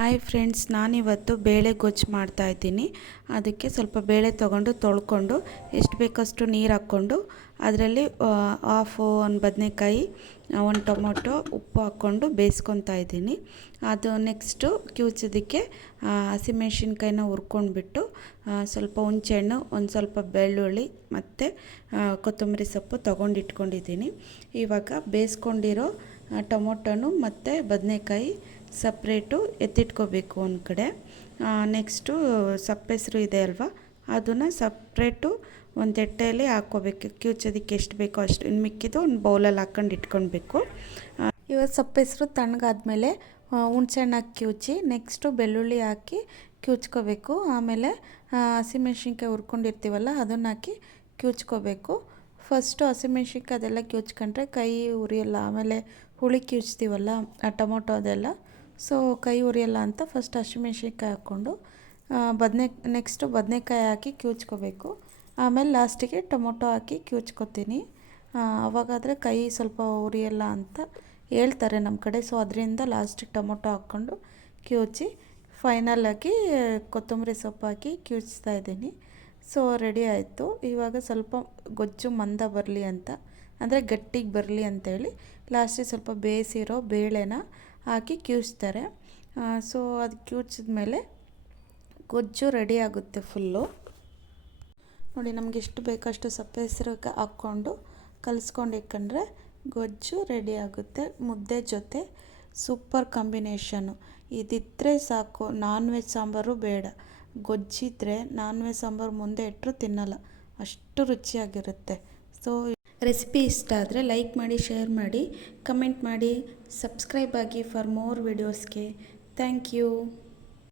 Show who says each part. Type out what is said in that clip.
Speaker 1: Hi friends ನಾನಿವತ್ತು ಬೇಳೆ ಗೊಜ್ಜು ಮಾಡ್ತಾಯಿದ್ದೀನಿ ಅದಕ್ಕೆ ಸ್ವಲ್ಪ ಬೇಳೆ ತೊಗೊಂಡು ತೊಳ್ಕೊಂಡು, ಎಷ್ಟು ಬೇಕಷ್ಟು ನೀರು ಹಾಕ್ಕೊಂಡು, ಅದರಲ್ಲಿ ಹಾಫು ಒಂದು ಬದನೆಕಾಯಿ, ಒಂದು ಟೊಮೊಟೊ, ಉಪ್ಪು ಹಾಕ್ಕೊಂಡು ಬೇಯಿಸ್ಕೊತಾ ಇದ್ದೀನಿ. ಅದು ನೆಕ್ಸ್ಟು ಕಿವುಚೋದಕ್ಕೆ ಹಸಿಮೆಣ್ಸಿನ್ಕಾಯಿನ ಹುರ್ಕೊಂಡ್ಬಿಟ್ಟು ಸ್ವಲ್ಪ ಹುಣಸೆಹಣ್ಣು, ಒಂದು ಸ್ವಲ್ಪ ಬೆಳ್ಳುಳ್ಳಿ ಮತ್ತು ಕೊತ್ತಂಬರಿ ಸೊಪ್ಪು ತೊಗೊಂಡು ಇಟ್ಕೊಂಡಿದ್ದೀನಿ ಇವಾಗ ಬೇಯಿಸ್ಕೊಂಡಿರೋ ಟೊಮೊಟೊನು ಮತ್ತು ಬದನೆಕಾಯಿ ಸಪ್ರೇಟು ಎತ್ತಿಟ್ಕೋಬೇಕು ಒಂದು ಕಡೆ. ನೆಕ್ಸ್ಟು ಸಪ್ಪೆಸರು ಇದೆ ಅಲ್ವಾ? ಅದನ್ನು ಸಪ್ರೇಟು ಒಂದು ಎಟ್ಟೆಯಲ್ಲಿ ಹಾಕ್ಕೋಬೇಕು. ಕಿವುಚೋದಕ್ಕೆ ಎಷ್ಟು ಬೇಕೋ ಅಷ್ಟು. ಇನ್ನು ಮಿಕ್ಕಿದ್ದು ಒಂದು ಬೌಲಲ್ಲಿ ಹಾಕ್ಕೊಂಡು ಇಟ್ಕೊಳ್ಬೇಕು. ಇವಾಗ ಸಪ್ಪೆಸರು ತಣ್ಣಗಾದ್ಮೇಲೆ ಹುಣ್ಸೆಹಣ್ಣು ಹಾಕಿ ಕಿವುಚಿ ನೆಕ್ಸ್ಟು ಬೆಳ್ಳುಳ್ಳಿ ಹಾಕಿ ಕಿವುಚ್ಕೋಬೇಕು ಆಮೇಲೆ ಹಸಿಮೆಣ್ಸಿನ್ಕಾಯಿ ಹುರ್ಕೊಂಡಿರ್ತೀವಲ್ಲ, ಅದನ್ನು ಹಾಕಿ ಕಿವುಚ್ಕೋಬೇಕು ಫಸ್ಟು ಹಸಿಮೆಣ್ಸಿನ್ಕಾಯಿ ಅದೆಲ್ಲ ಕಿವುಚ್ಕೊಂಡ್ರೆ ಕೈ ಉರಿಯಲ್ಲ. ಆಮೇಲೆ ಹುಳಿ ಕಿವುಚ್ತೀವಲ್ಲ ಆ ಟೊಮೊಟೊ ಅದೆಲ್ಲ. ಸೊ ಕೈ ಉರಿಯಲ್ಲ ಅಂತ ಫಸ್ಟ್ ಹಸಿಮೆಣ್ಸಿನ್ಕಾಯಿ ಹಾಕ್ಕೊಂಡು ಬದನೆ ನೆಕ್ಸ್ಟು ಬದನೆಕಾಯಿ ಹಾಕಿ ಕಿವುಚ್ಕೋಬೇಕು ಆಮೇಲೆ ಲಾಸ್ಟಿಗೆ ಟೊಮೊಟೊ ಹಾಕಿ ಕಿವುಚ್ಕೋತೀನಿ ಅವಾಗಾದರೆ ಕೈ ಸ್ವಲ್ಪ ಉರಿಯಲ್ಲ ಅಂತ ಹೇಳ್ತಾರೆ ನಮ್ಮ ಕಡೆ. ಸೊ ಅದರಿಂದ ಲಾಸ್ಟಿಗೆ ಟೊಮೊಟೊ ಹಾಕ್ಕೊಂಡು ಕಿವುಚಿ ಆಗಿ ಕೊತ್ತಂಬರಿ ಸೊಪ್ಪು ಹಾಕಿ ಕಿವುಚ್ತಾ ಇದ್ದೀನಿ. ಸೊ ರೆಡಿ ಆಯಿತು. ಇವಾಗ ಸ್ವಲ್ಪ ಗೊಜ್ಜು ಮಂದ ಬರಲಿ ಅಂತ, ಅಂದರೆ ಗಟ್ಟಿಗೆ ಬರಲಿ ಅಂತೇಳಿ ಲಾಸ್ಟಿಗೆ ಸ್ವಲ್ಪ ಬೇಯಿಸಿರೋ ಬೇಳೆನ ಹಾಕಿ ಕ್ಯೂಚ್ತಾರೆ ಸೊ ಅದು ಮೇಲೆ ಗೊಜ್ಜು ರೆಡಿ ಆಗುತ್ತೆ ಫುಲ್ಲು ನೋಡಿ, ನಮ್ಗೆ ಎಷ್ಟು ಬೇಕಷ್ಟು ಸಪ್ಪೆ ಹೆಸರು ಹಾಕ್ಕೊಂಡು ಕಲಿಸ್ಕೊಂಡು ಇಟ್ಕೊಂಡ್ರೆ ಗೊಜ್ಜು ರೆಡಿ ಆಗುತ್ತೆ. ಮುದ್ದೆ ಜೊತೆ ಸೂಪರ್ ಕಾಂಬಿನೇಷನು ಇದಿದ್ದರೆ ಸಾಕು. ನಾನ್ ವೆಜ್ ಸಾಂಬಾರು ಬೇಡ. ಗೊಜ್ಜಿದ್ರೆ ನಾನ್ ವೆಜ್ ಸಾಂಬಾರು ಮುಂದೆ ಇಟ್ಟರು ತಿನ್ನಲ್ಲ. ಅಷ್ಟು ರುಚಿಯಾಗಿರುತ್ತೆ. ಸೊ ರೆಸಿಪಿ ಇಷ್ಟ ಆದರೆ ಲೈಕ್ ಮಾಡಿ, ಶೇರ್ ಮಾಡಿ, ಕಮೆಂಟ್ ಮಾಡಿ, ಸಬ್ಸ್ಕ್ರೈಬ್ ಆಗಿ ಫಾರ್ ಮೋರ್ ವಿಡಿಯೋಸ್ಗೆ. Thank you.